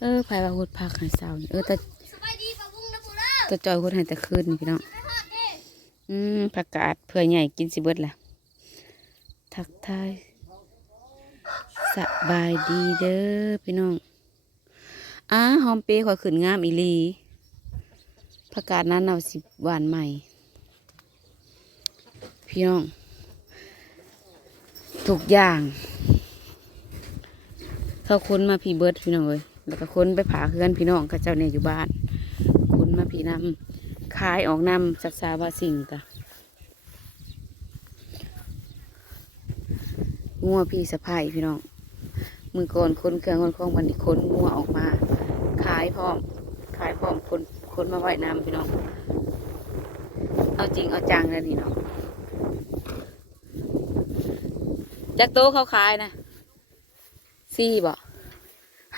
เออไผว่าหุดพักให้เศร้านี่เออแต่สบายดีปะบุ้งนะปูเด้อแต่จอยหุดให้แต่คืนนี่พี่น้องไปฮอดเด้อืมผักกาดเพื่อใหญ่กินสิเบิดล่ะทักทายสบายดีเด้อพี่น้องอ้าหอมเปรย์ข่อยขึ้นงามอีหลีผักกาดนั้นเอาสิหวานใหม่ พี่น้องทุกอย่างเขาค้นมาพี่เบิร์ดพี่น้องเลย แล้วก็ค้นไปผาเพื่อนพี่น้องกับเจ้าเนี่ยอยู่บ้านค้นมาพี่นำขายออกนำสักษาว่าสิ่งกะงัวพี่สะพายพี่น้องมือก่อนค้นเครื่องค้นของวันนี้ค้นงัวออกมาขายพร้อมขายพร้อมคนคนมาไหว้น้ำพี่น้อง เอาจริงเอาจังเลยนี่เนาะจากโต๊ะเขาขายนะสี่บ่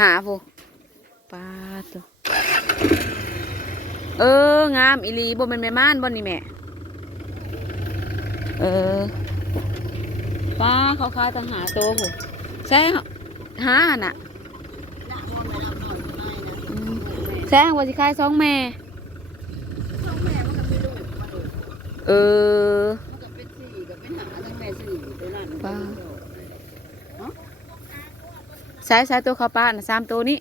หาผู้ ปลาตัวเอองามอีลีบ่แมันแม่ม่านบ่นี่แม่เออปลาเขาขายต่างหาโตวผู้ใช่หาน่ะแซงว่าสิขายสองแม่เออมันก็เป็นสี่ก็เป็นหาทั้งแม่สี่ตัวนั้นป้าใช้ใช้ตัวขาป้านะสามตัวนี้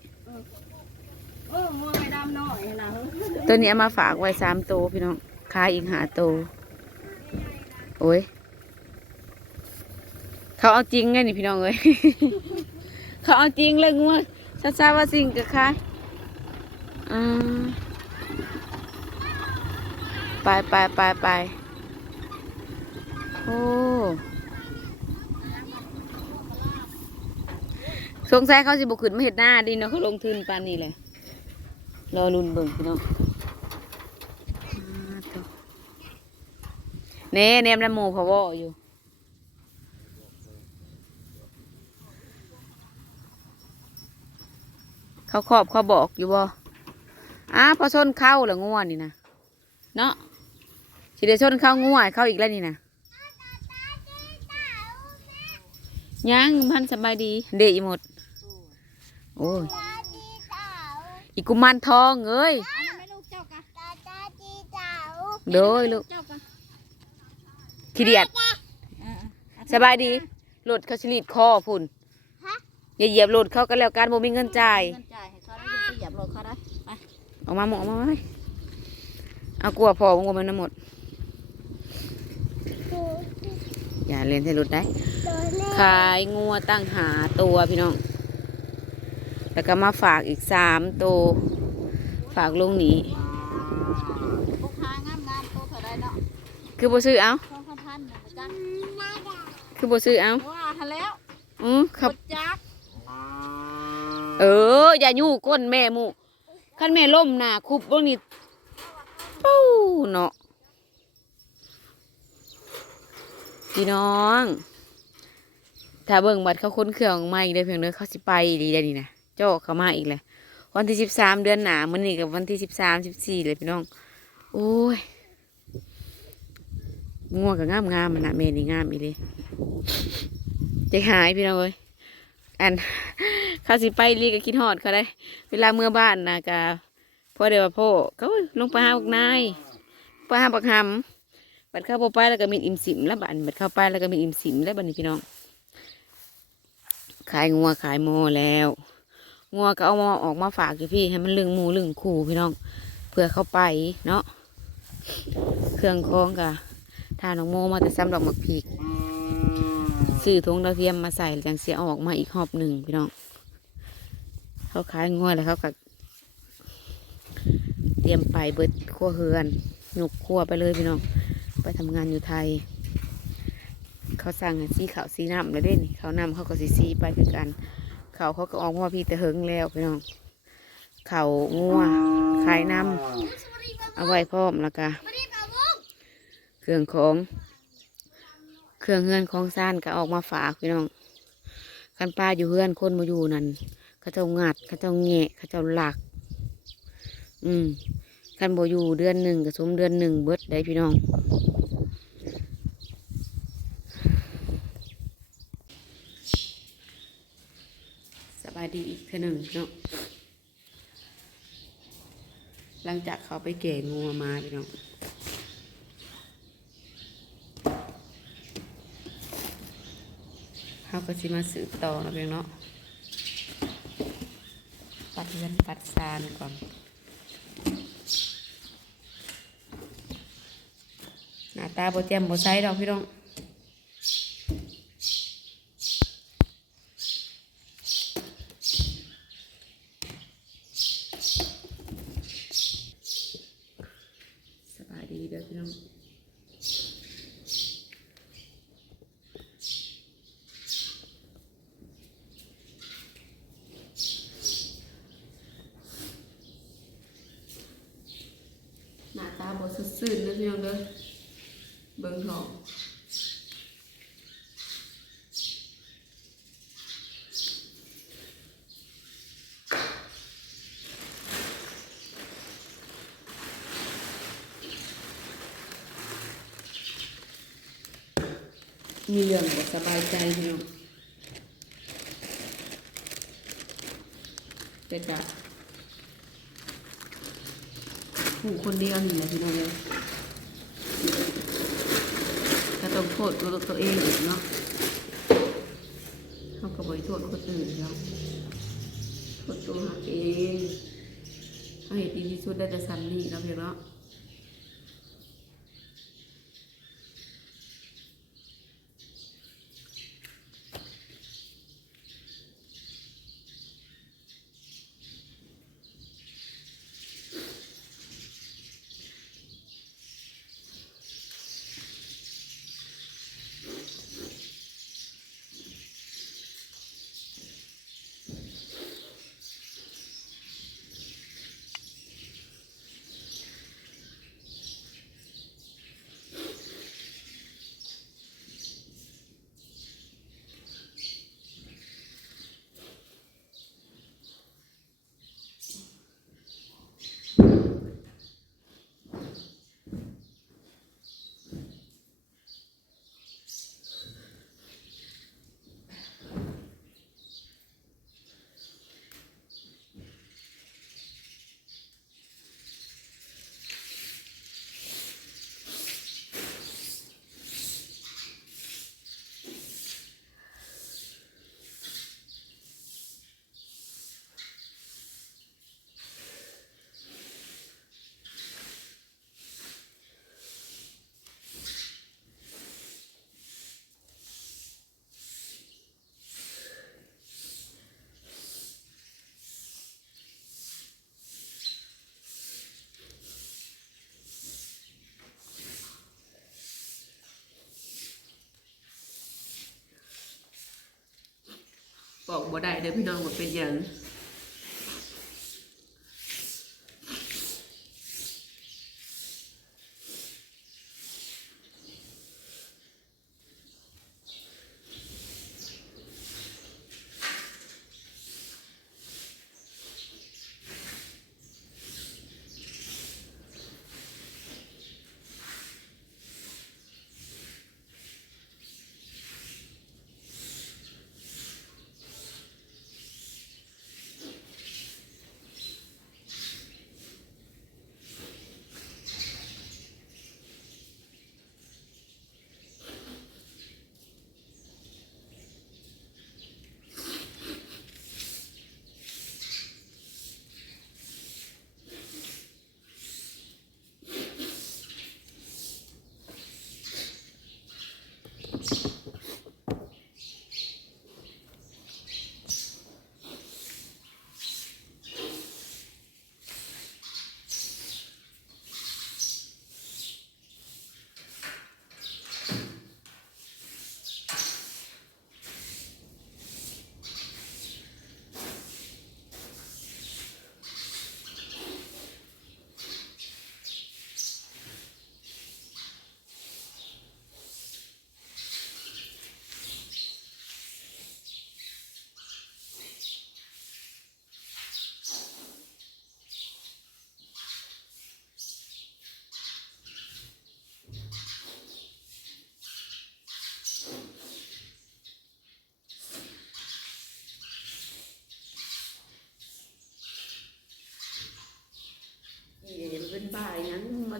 เออมัวไม่ดำหน่อยนะ ตัวนี้เอามาฝากไว้สามตัวพี่น้องขายอีกหาตัวโอ้ย เขาเอาจริงไงนี่พี่น้องเอ้ย เขาเอาจริงเลยงัวซาซาว่าสิ่งกับขายอืมไปไปไปไปโอ้สงสัยเขาสิบุกขึ้นมาเห็ดหน้าดิเนาะเขาลงทุนปานนี้เลยรอรุนเบิ่งพี่น้องอ่าตัว เน่เนมน้ำหมูพะวออยู่ เขาขอบเขาบอกอยู่บ่อ้าพอชนเข้าเหรอง่วนี่นะเนาะสิได้ชนเข้าง่วเข้าอีกแล้วนี่นะยังพันสบายดีเดะอีหมด โอ้ยตาจีเต่าอีกุมันทองเอ้ยอันนั้นไม่ลูกเจ้ากะตาตาจีเต่าเด้อลูกเจ้ากะ ขี้เดียดอ่าสบายดีรถเขาฉลีดคอพุ่นอย่าเหยียบรถเขากันแล้วการบ่มีเงินจ่ายเงินจ่ายให้เขาได้จะเหยียบรถเขาได้ไปออกมาหมออกมาไหมเอากลัวพอมึงว่ามันน้ำหมด อย่าเล่นให้รถได้ตัวเล็กขายงัวตั้งหาตัวพี่น้อง แล้วก็มาฝากอีกสามตัว ฝากลงนี้ลูกค้างามงามๆโตเท่าไรเนาะคือบ่ซื้อเอา สองพันพันนะจ๊ะ คือบ่ซื้อเอาว่าหันแล้วอือครับกดจักเออ อย่ายู่ก้นแม่หมูคันแม่ล่มหนาคุบเบางนี่ปู้เนาะพี่น้อง ถ้าเบิ่งบัตรเขาค้นเครื่องออกมาอีกได้อเพียงเด้อเขาสิไปดีได้นี่นะเจ้าเขามาอีกเลยวันที่สิบสามเดือนหนามันนี่กับวันที่สิบสามสิบสี่เลยพี่น้อง โอ้ยง่วงกับงามงามๆมันนะเมนี่งามอีเลย ใจหายพี่น้องเอ้ยอันเขาสิไปรีก็คิดฮอดเขาได้ เวลาเมื่อบ้านนะกะพ่อเดียวพ่อเขาลงไปหาบักนายไปหาบักหำบัดเข้าไปแล้วก็มีอิ่มสิมแล้วบัดบัดเข้าไปแล้วก็มีอิ่มสิมแล้วบัดนี้พี่น้อง ขายงัวขายหมอแล้วงัวก็เอามอออกมาฝากอยู่พี่ให้มันลึงหมูลึงขู่พี่น้องเพื่อเข้าไปเนาะเครื่องคองกะทาน้องโมมาแต่ซ้ำดอกหมักพีก ซื้อทงดาวเทียมมาใส่จังเสียออกมาอีกหอบหนึ่งพี่น้อง เขาขายงัวแล้วเขาก็เตรียมไปเบิดขั้วเฮือนหนุกขั้วไปเลยพี่น้อง ไปทำงานอยู่ไทย เขาสั่งให้ซีขาวซีน้ำแล้วเด้นี่เขาวนำเขาก็ซีซีไปคือกัน เขาเขาก็ออกมาพี่แต่เฮิงแล้วพี่น้อง เขางัวขายน้ำเอาไว้พร้อมแล้วกะเครื่องของ เครื่องเฮือนของซ่านก็ออกมาฝากพี่น้องคันป้าอยู่เฮือนคนมาอยู่นั่นเขาเจ้างัดเขาเจ้าแงะเขาเจ้าหลัก อืมคันบ่อยู่เดือนหนึ่งกับสมเดือนหนึ่งเบิดได้พี่น้องสบายดีอีกเท่หนึ่งพี่น้องหลังจากเขาไปแก่งัวมาพี่น้อง เขาก็สิมาสืบต่อนะเพียงเนาะปัดเงินปัดซานก่อนหน้าตาโบ่แจมโบไซดอกพี่น้อง สบายดีเด้อพี่น้อง หน้าตา บ่สดชื่นเด้อพี่น้องเด้อเบิ่งทองมีเรื่องบ่สบายใจพี่น้องแต่กะผู้คนเดียวนี่แหละพี่น้องเลยก็ต้องโทษตัวตัวเองอีกเนาะเขาก็บ่อยโทษคนอื่นแล้วโทษตัวเองเขาเห็นดีที่สุดได้แต่ซ้ำนี่เนาะเพียงเนาะ บอกบ่ได้เด้อพี่น้องว่าเป็นหยัง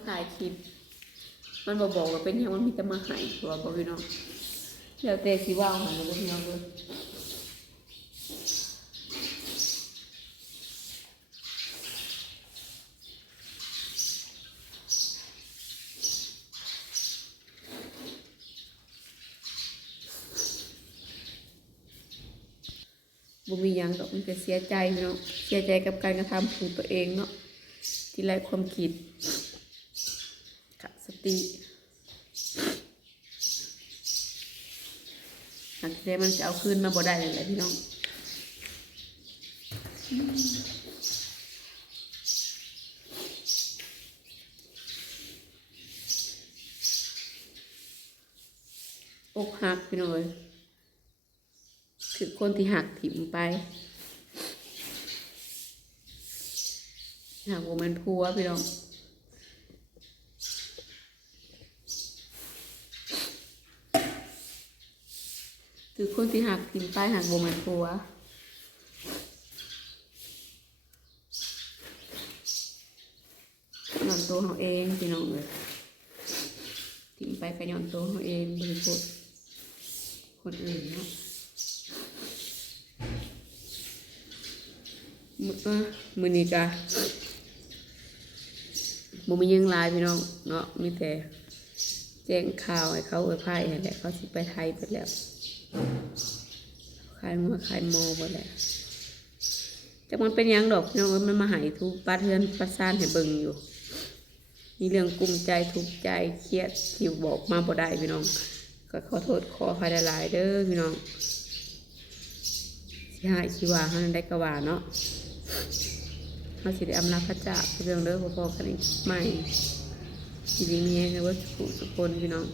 ถ่ายคลิป มันบอกบอกว่าเป็นยังมันมีแต่มาหายตัวบอกพี่น้องแล้วแต่สิว่าเอาหันเลยพี่น้องเลยบ่มียังดอกมันก็เสียใจพี่น้องเสียใจกับการกระทำของตัวเองเนาะที่ไร้ความคิด ติหากเสียมันจะเอาคืนมาบ่ได้เลยแหละพี่น้องอกหักพี่น้องเอ้ยคือคนที่หักถิ่มไปหักโมเมนพัวพี่น้อง คือคนที่หักทิมป้ายหักโบแมันผัวย้อนตัวเขาเองพี่น้องเลยทิมไปก็ย้อนตัวเขาเองบริโภคคนอื่นเนาะมือเอ้อมือนี้กะบ่มียังลายพี่น้องเนาะมีแต่แจ้งข่าวให้เขาเอ่ยไพ่นั่นแหละเขาสิไปไทยไปแล้ว ขายมัวขายมหมดแหละจากมันเป็นยังดอกพี่น้องเอ้ยมันมาหายทุกปาเทือนประสานให้เบิ่งอยู่ มีเรื่องกุ้มใจทุกใจเครียดที่บอกมาบ่ได้พี่น้อง ก็ขอโทษขออภัยหลายๆเด้อพี่น้องสิหายสิว่าเฮาได้กะว่าเนาะเฮาสิได้อำลาพระเจ้าเรื่องเด้อพอๆกันอีกใหม่จริงๆมีให้ว่าสุขสุขคนพี่น้อง